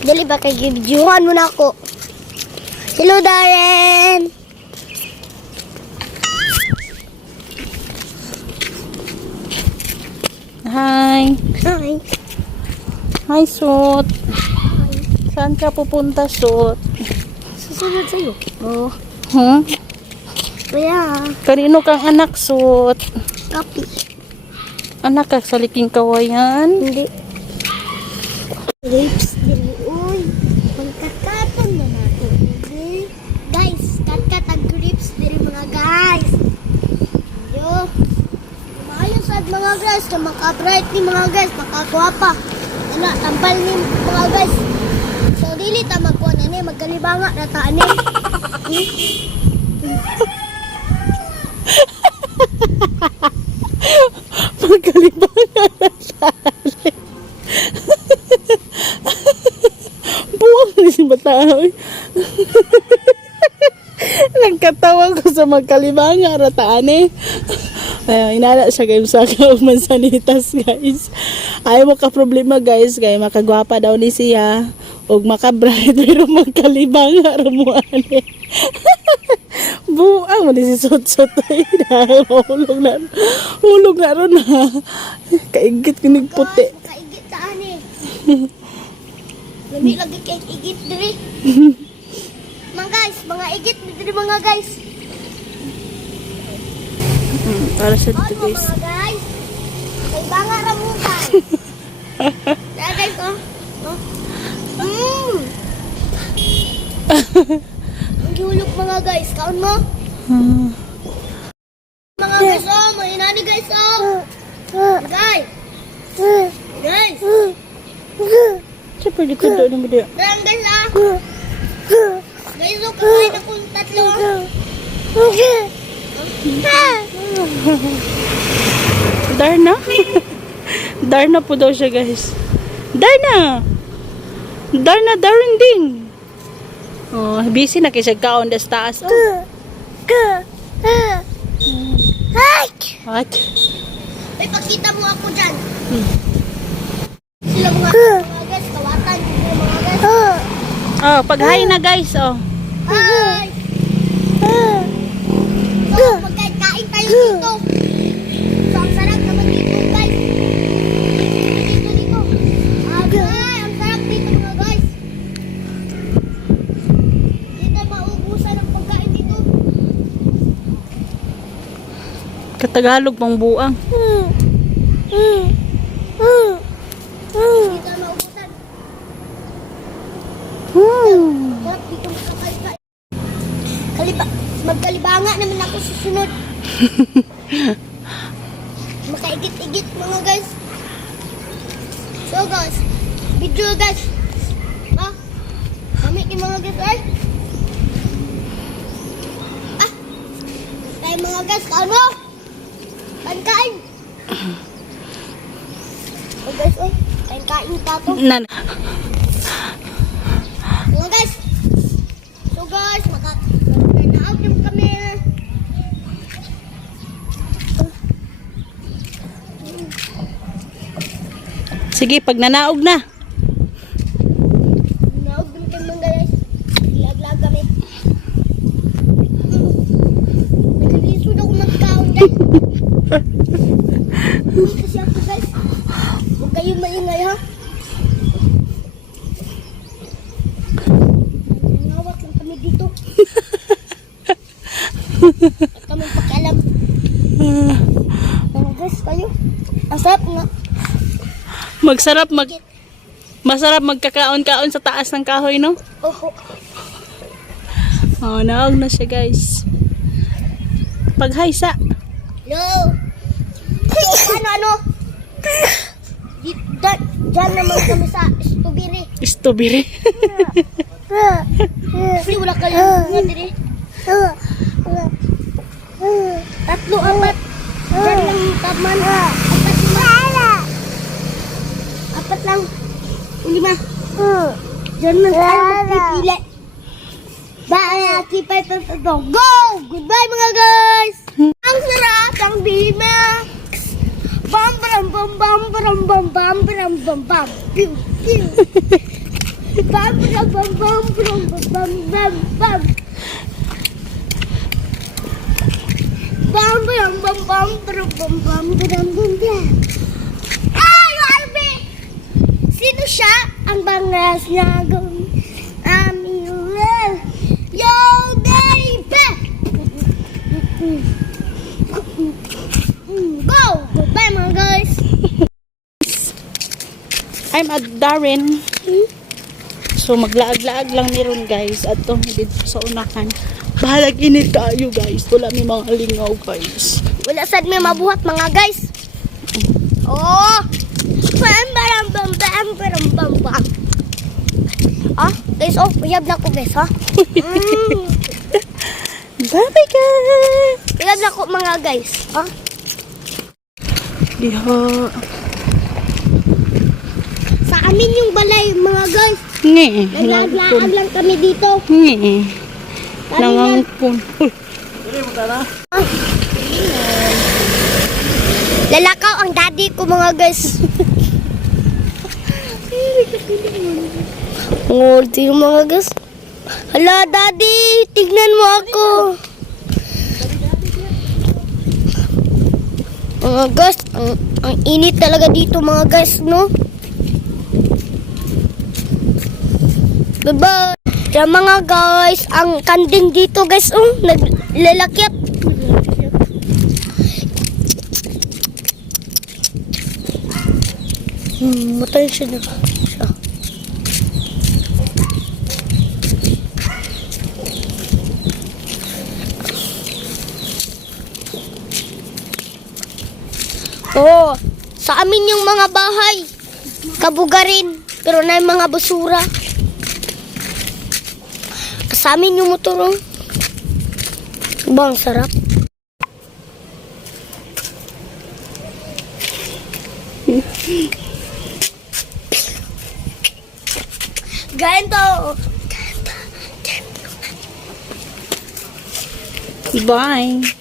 Dali ba kay gibidyuhan mo na ako? Hello, Darren! Hi. Hi. Hi, Sot. Saan ka pupunta, Sot? Susunod sa'yo. Oh. Huh? Kaya, Kanino kang anak, Sot? kapi. Anak ka sa liking kawayan? Hindi. Grapes dili, uy. Magkakaton na natin. Okay? Guys, kat ang grapes dili mga guys. Yo. Maayos at mga guys. Na maka-bright ni mga guys. Makakwapa. Ano, tampal ni mga guys. So, dili ta magkuha na ni. Magkalibanga na taan ni. Magkalibangan na sali. Buwang na si Bataoy. Nagkatawa ko sa magkalibangan rataan eh. Inala siya kayo sa mansanitas, guys. Ayaw mo ka problema, guys. Kaya makagwapa daw ni siya. Og makabright pero magkalibangan ramuan eh. Buang mo ni si Sot-Sot ay hulog na ron ha. Kaigit kinig puti. Guys, makaigit taan eh. Lami lagi kay igit diri. Mga guys, mga igit diri mga guys. Para sa Ano dito, guys. mga guys? May banga ramutan. Kaya guys, oh. Oh. Ang gihulog mga guys. Kaon mo? Mga guys, oh. Mga inani guys, oh. Guys. Guys. Siyempre, dito doon naman diya. Darang guys, ah. Guys, oh. Kakain akong tatlo, ah. Darna? Darna po daw siya, guys. Darna! Darren din. Oh, busy na kasi kaon das taas. Oh. What? Ay, pakita mo ako dyan. Sila mga guys, kawatan. Sila mga guys. Oh, pag hi na, guys. Oh. Hi! So, magkain-kain tayo dito. So, ang sarap naman dito, guys. Dito. Ay, ang sarap dito, mga guys. Hindi na maubusan ang pagkain dito. Katagalog pang buang. Hindi na maubusan. Sarap dito makakain-kain. Magkalibanga naman ako susunod. Makaigit-igit mga guys. So guys, video guys. Ha? Kami yung mga guys ay. Tayo mga guys, ano? Kain-kain. So guys, ay. Kain-kain pa to. Nan. Mga guys. So guys, magka-out naman kami. Sige, pag nanaog na. Naog naman kami mga guys. Lag-lag kami. Nagkalisod ako magkaon guys. Hindi kasi ako guys. Huwag kayong maingay ha. Nangawat lang kami dito. At kami pakialam. Mga guys, kayo. Ang sarap nga. Masarap magkakaon-kaon sa taas ng kahoy, no? Opo. Oh, naog na siya, guys. Pag hi sa. Hello. Ano? Diyan naman kami sa stubiri. Stubiri. Kasi wala kayong nga diri. Tatlo, apat. Diyan lang taman. Apat lang. Lima. Diyan lang tayo magpipili. Bye! Kipay to. Go! Goodbye mga guys! Ang sarap ng D-Max! Bam bam bam bam bam bam bam bam bam bam. Pew pew. Bam, bam, bam, bam, bam, bam, bam, bam. Bam, bam, bam, bam, bam, bam, bam, bam, bam, bam. Ay, Arby! Sino siya? Ang bangas na aming love. Yo, baby! Go! Goodbye, mga guys! I'm at Darren. So maglaag-laag lang meron guys at dito sa unahan. Bahalag init kayo guys. Wala may mga lingaw guys. Wala sad may mabuhat, mga guys. Oh! Bam, bam, bam, bam, bam, bam, bam. Ah, guys, oh, uyab na ko, guys, ha? Bye guys! Uyab na ko, mga guys, ha? Diha. Sa amin yung balay, mga guys. Nge. Naglaag-laag lang kami dito. Nge. Nangangpon. Uy. Lalakaw ang daddy ko, mga guys. Oh, tingnan mga guys. Hala, daddy, tignan mo ako. Mga guys, ang init talaga dito, mga guys, no? Bye-bye. Kaya mga guys, ang kanding dito, guys, naglalakip. Matay siya na. Oh, sa amin yung mga bahay. Kabugarin. Pero na yung mga basura. Sa amin yung motor. Oh. Bang sarap. Ganito. Bye.